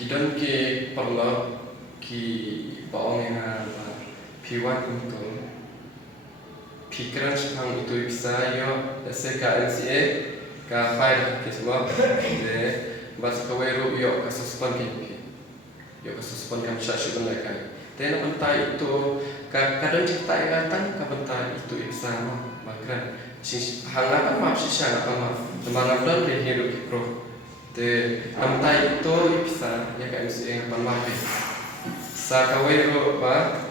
Kidan ke perlu ki baong yang piwat untuk pikiran sepang itu bisa yo SKNCA ka file ke semua de bahasa kaweru yo ka suspend ke yo ka suspend kam syashu benlakan dan bentai itu kadang cerita yang datang ka bentai itu bisa bahkan hangat apa sisa apa mah teman dan ke hidup pro de bentai itu bisa ya ka MCA yang pemakai sa kaweru ba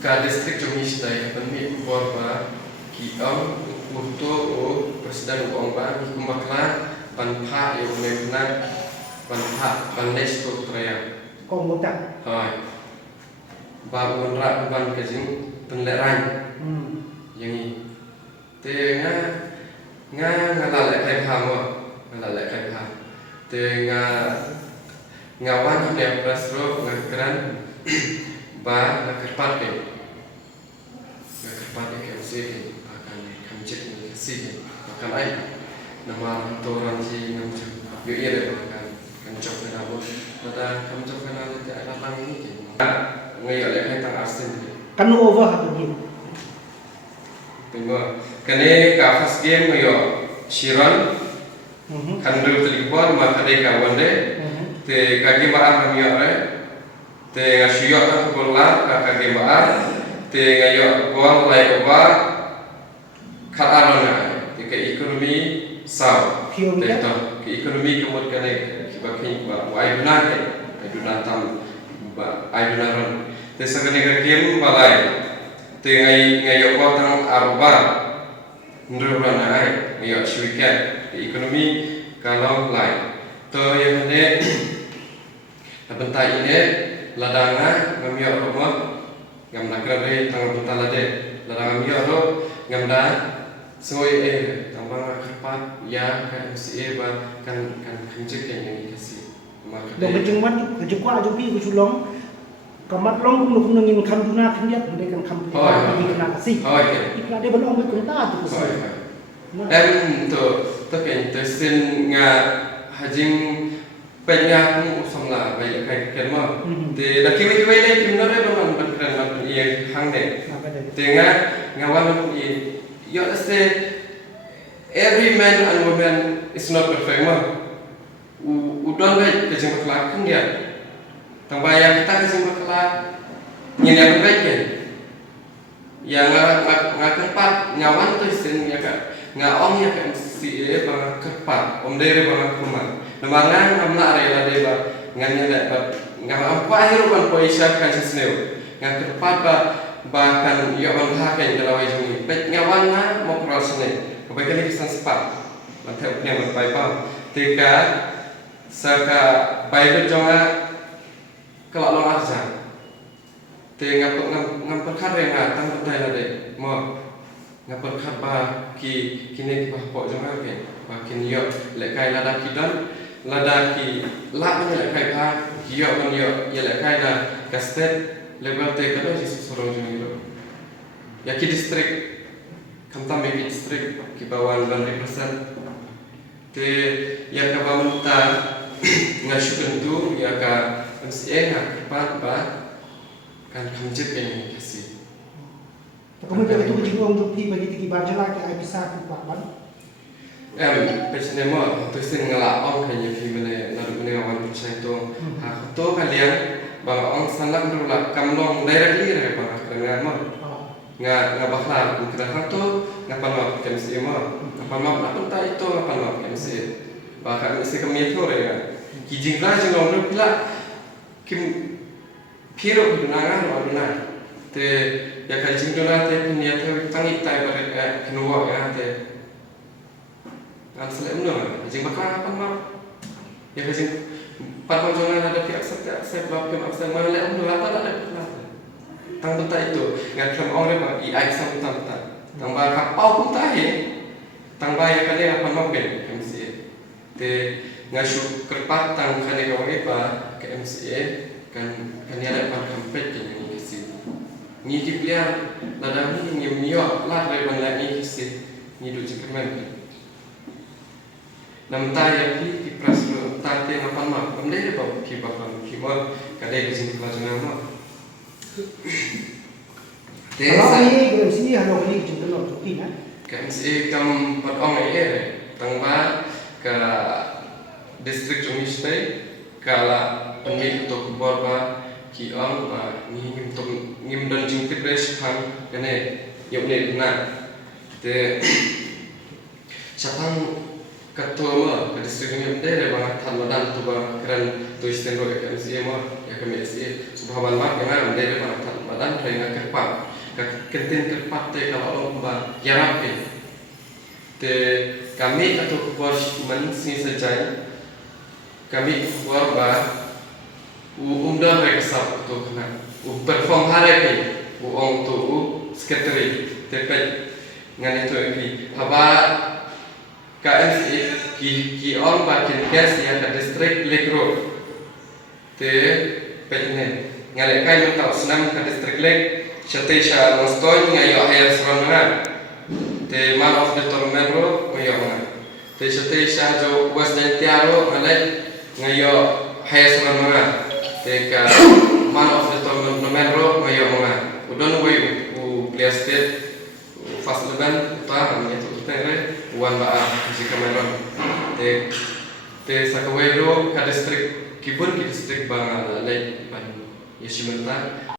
ka distrik Jomis dai penmi borba ki am urto o presiden ong ba ki kumakla panpa yo mena panpa panes to traya Kong botak. hai ba unra ban kajing penleran yang ini te nga ngala kai pha mo ngala kai pha te ngawan ne prasro ngakran ba ngakpat ke sih akan kamcik ni sih akan ai nama toran si kamcik yo iya akan kamcok na bo nada kamcok na nanti ada lang ini ngayo le kai tang arsen Kan over begini. tunggu kene ka first game ngayo Shiron kan dulu telipon maka de ka wande te ka game ba am yo re te ngasyo ta bola ka game ba te ngayo gol lai ba karena ke ekonomi sao ke ekonomi kemudian kene kibakin ba ai dunan tam ba ai dunaron te sagane ka game balai te ngayo ko tang arba ndurana ai ngayo shwiket ke ekonomi kalau lai to yang ne bentai ini ladanga ngamyo rumah ngam nakre tang bentai lade ladanga ngamyo ro ngamda soi tambah kerpat ya kan MCA ba kan kenjek yang ini kasih Dong kejengwan kejengwa aja pi kusulong. Kamat long kung nungin kam duna kendiat mendekan kam duna di kena kasih. Ikla dia belum berkunta tu kasih. To kan tesin nga hajing penyak mu samla baik kai kelma te dakiwi le kimnore ban kran ban iya hangde tenga ngawan mu you say every man and woman is not perfect ma udon baik kejeng kelak kan dia tambaya kita kejeng kelak nyenya baik kan yang ngakempat nyawan tu isin ya ka ngaong ya kan si ba kepat dere ba kuma namanga namna arela de ba nganya ba ngam apa hiru ban poisha kan sesneu ngakepat ba bahkan ya on haken dalam ini pet ngawan na mo prosne ko ba kali kisan sepat mantap punya berpai pa tika saka baik jonga kalau lo arja te ngam perkar yang tang betai lade mo ngam perkar ba kini ba po jonga ke ba kin yo le kai lada kidan lada ki la ni le kai pa yo ban yo ye le kai da kastet level te kada si sorong juni lo ya ki distrik kamtam ki distrik ki bawan ban represent te ya ka bamunta ngashukan tu ya ka MCA nga kepat ba kan kamjit yang kasih Kemudian itu kejengwa untuk pi bagi tiki barjala ke ai bisa ku ban. Pesne mo to sin ngala ong kanya fi mene naru ne awan percaya to ha to kalian bang ong sanang rula kamlong directly re bang kena mo nga bakla ku kira to ngapan mo KMCA mo ngapan mo apa itu ngapan mo KMCA bahkan mesti kami to re ya kijing la jeng ong pila kim piro dunanga no aduna te ya kajing dona te punya te tangi tai bare kenua ya te selain itu, jeng bakal apa mah? Ya jeng patron jangan ada pihak saya belum akses mana lek apa ada tang betul itu nggak kelem orang mah AI sama tambah kapau pun tahe tambah ya kali apa mah ben MCA te ngasu kerpat tang kali kau apa ke MCA kan ada pan kampet yang ini sih ni dia ladang ni nyok lah dari bandar ni sih ni dulu cekemen nam ta ya ki prasno ta mo kadai bijin kelajuan mo. Kalau ini KMC halo ini jumlah orang tu kan? KMC kam ong tangba ke distrik Jomishtai kala pemilih untuk borba kiong ba ngim don jingtip res ham kene yopne na te sapang ketua mo ke distrik ini de ba tan madan tu ba kran tu istendo KMC mo ya KMC subhaban mak dengan de ba tan madan renga kerpa kentin kerpa te kalau ba yarap te kami atau kuar men sini saja kami kuar ba umdan mereka sab tu kena perform hari ni ong tu sekretari tepet ngan itu lagi haba KMC ki on ba kin gas ya ke distrik Legro te petne ngale kai mentau senam ke distrik Leg Chatesha Nostoi ngayo air serangan te man of the tormero ngayo te Chatesha jo was dan tiaro ngale ngayo air serangan te ka man of the tormero ngayo udon we u plastic fast leban ta ngaya tu tengre wan ba si kamera te sakawero ka distrik kibun ki distrik bang lai ban yesimentan